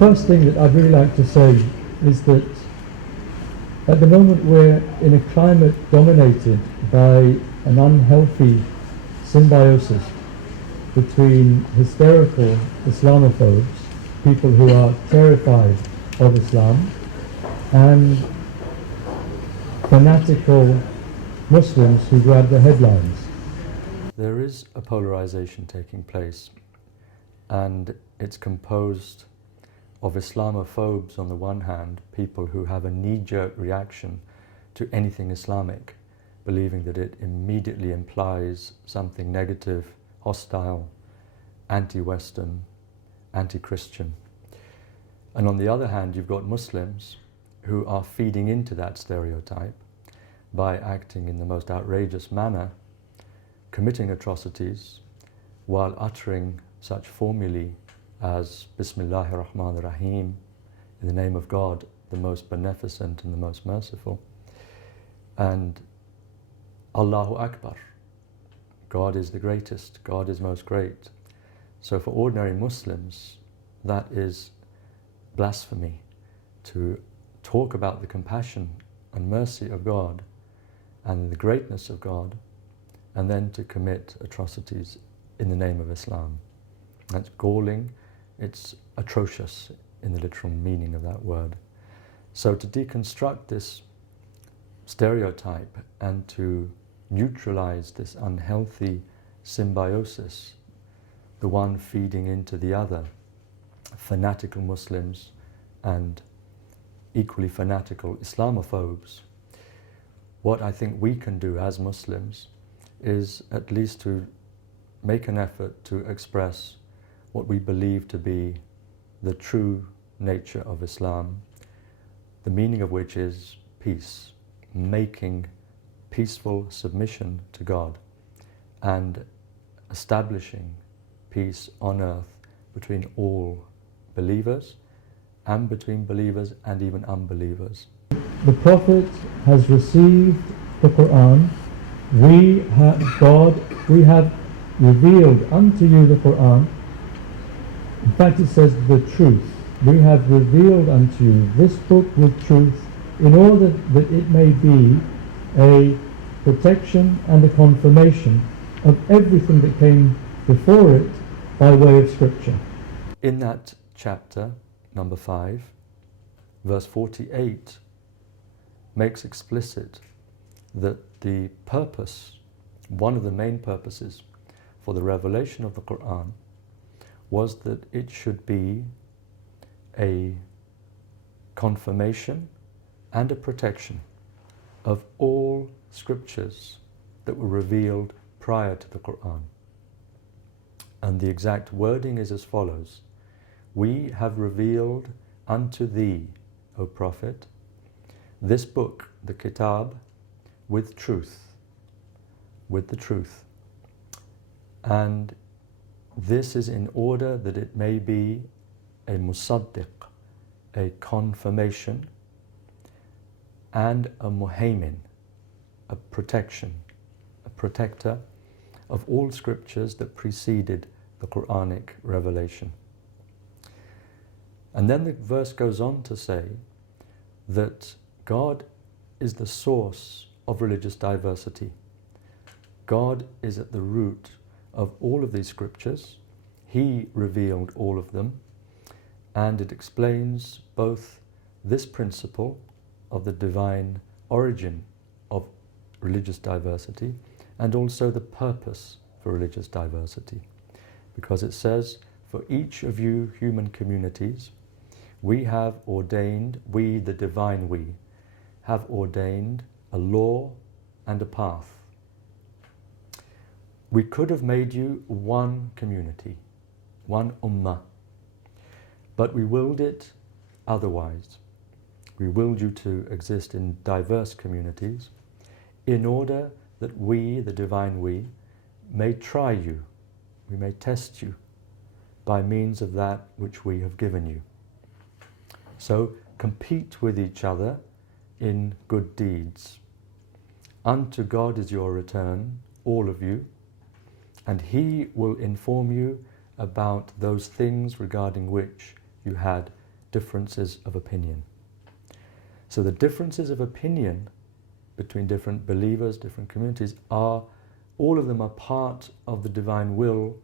first thing that I'd really like to say is that at the moment we're in a climate dominated by an unhealthy symbiosis between hysterical Islamophobes, people who are terrified of Islam, and fanatical Muslims who grab the headlines. There is a polarization taking place, and it's composed of Islamophobes on the one hand, people who have a knee-jerk reaction to anything Islamic, believing that it immediately implies something negative, hostile, anti-Western, anti-Christian. And on the other hand, you've got Muslims who are feeding into that stereotype by acting in the most outrageous manner, committing atrocities while uttering such formulae as Bismillahir Rahmanir Rahim, in the name of God, the most beneficent and the most merciful, and Allahu Akbar, God is the greatest, God is most great. So for ordinary Muslims, that is blasphemy, to talk about the compassion and mercy of God and the greatness of God, and then to commit atrocities in the name of Islam. That's galling, it's atrocious in the literal meaning of that word. So to deconstruct this stereotype and to neutralize this unhealthy symbiosis, the one feeding into the other, fanatical Muslims and equally fanatical Islamophobes, what I think we can do as Muslims is at least to make an effort to express what we believe to be the true nature of Islam, the meaning of which is peace, making peaceful submission to God and establishing peace on earth between all believers and between believers and even unbelievers. The Prophet has received the Quran. We have revealed unto you the Quran. In fact, it says the truth. We have revealed unto you this book with truth, in order that it may be a protection and a confirmation of everything that came before it by way of Scripture. In that chapter, number 5, verse 48, makes explicit that the purpose, one of the main purposes for the revelation of the Quran, was that it should be a confirmation and a protection of all scriptures that were revealed prior to the Quran. And the exact wording is as follows: we have revealed unto thee, O Prophet, this book, the Kitab, with truth, with the truth. And this is in order that it may be a musaddiq, a confirmation, and a muhaymin, a protection, a protector of all scriptures that preceded the Quranic revelation. And then the verse goes on to say that God is the source of religious diversity. God is at the root of all of these scriptures. He revealed all of them, and it explains both this principle of the divine origin of religious diversity and also the purpose for religious diversity. Because it says, for each of you human communities, we have ordained, we, the divine we, have ordained a law and a path. We could have made you one community, one ummah, but we willed it otherwise. We willed you to exist in diverse communities in order that we, the divine we, may try you, we may test you by means of that which we have given you. So compete with each other in good deeds. Unto God is your return, all of you, and He will inform you about those things regarding which you had differences of opinion. So the differences of opinion between different believers, different communities, all of them are part of the divine will,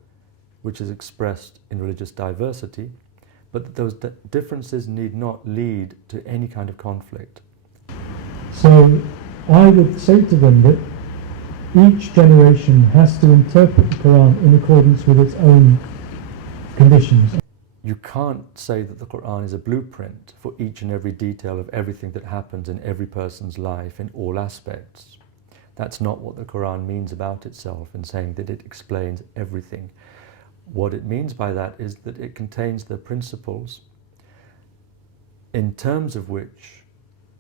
which is expressed in religious diversity, but those differences need not lead to any kind of conflict. So I would say to them that each generation has to interpret the Quran in accordance with its own conditions. You can't say that the Quran is a blueprint for each and every detail of everything that happens in every person's life in all aspects. That's not what the Quran means about itself in saying that it explains everything. What it means by that is that it contains the principles in terms of which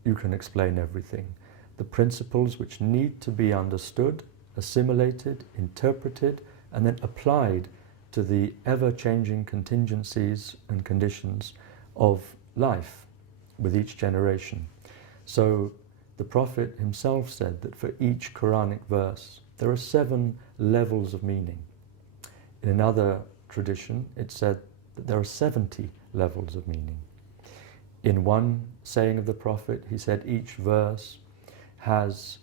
you can explain everything. The principles which need to be understood, assimilated, interpreted, and then applied to the ever-changing contingencies and conditions of life with each generation. So the Prophet himself said that for each Quranic verse there are 7 levels of meaning. In another tradition it said that there are 70 levels of meaning. In one saying of the Prophet, he said each verse has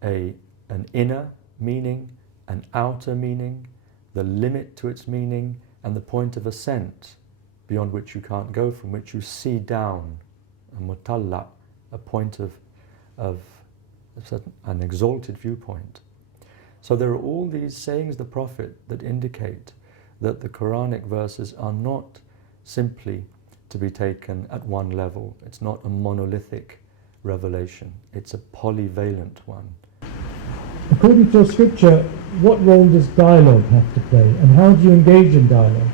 an inner meaning, an outer meaning, the limit to its meaning, and the point of ascent beyond which you can't go, from which you see down, a mutalla, a point of an exalted viewpoint. So there are all these sayings of the Prophet that indicate that the Quranic verses are not simply to be taken at one level. It's not a monolithic revelation, it's a polyvalent one. According to your scripture, what role does dialogue have to play, and how do you engage in dialogue?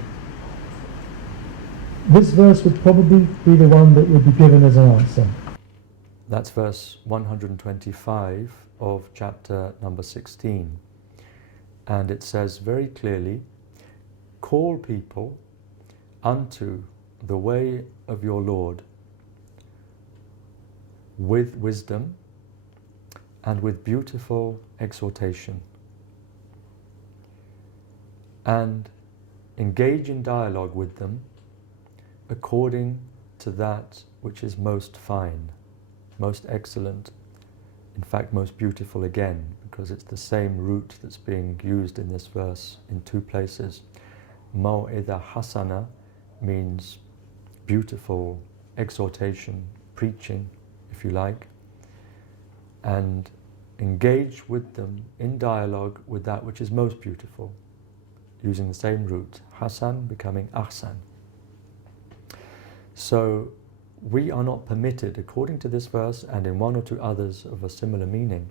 This verse would probably be the one that would be given as an answer. That's verse 125 of chapter number 16. And it says very clearly, "Call people unto the way of your Lord with wisdom and with beautiful exhortation, and engage in dialogue with them according to that which is most fine, most excellent, in fact most beautiful again, because it's the same root that's being used in this verse in 2 places. Maw'idha hasana means beautiful exhortation, preaching, if you like, and engage with them in dialogue with that which is most beautiful, using the same root, Hasan becoming Ahsan. So we are not permitted, according to this verse and in 1 or 2 others of a similar meaning,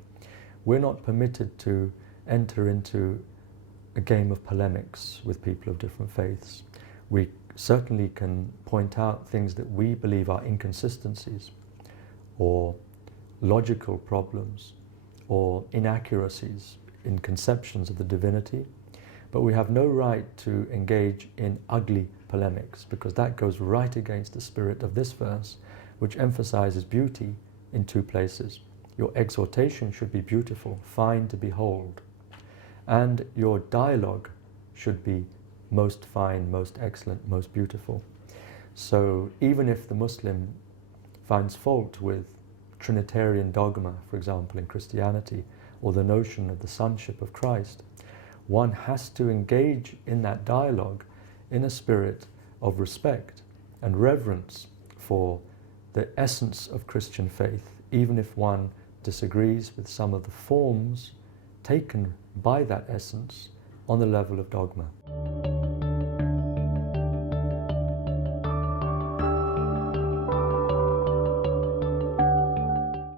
we're not permitted to enter into a game of polemics with people of different faiths. We certainly can point out things that we believe are inconsistencies or logical problems or inaccuracies in conceptions of the divinity, but we have no right to engage in ugly polemics, because that goes right against the spirit of this verse, which emphasizes beauty in 2 places. Your exhortation should be beautiful, fine to behold, and your dialogue should be most fine, most excellent, most beautiful. So even if the Muslim finds fault with Trinitarian dogma, for example, in Christianity, or the notion of the sonship of Christ, one has to engage in that dialogue in a spirit of respect and reverence for the essence of Christian faith, even if one disagrees with some of the forms taken by that essence on the level of dogma.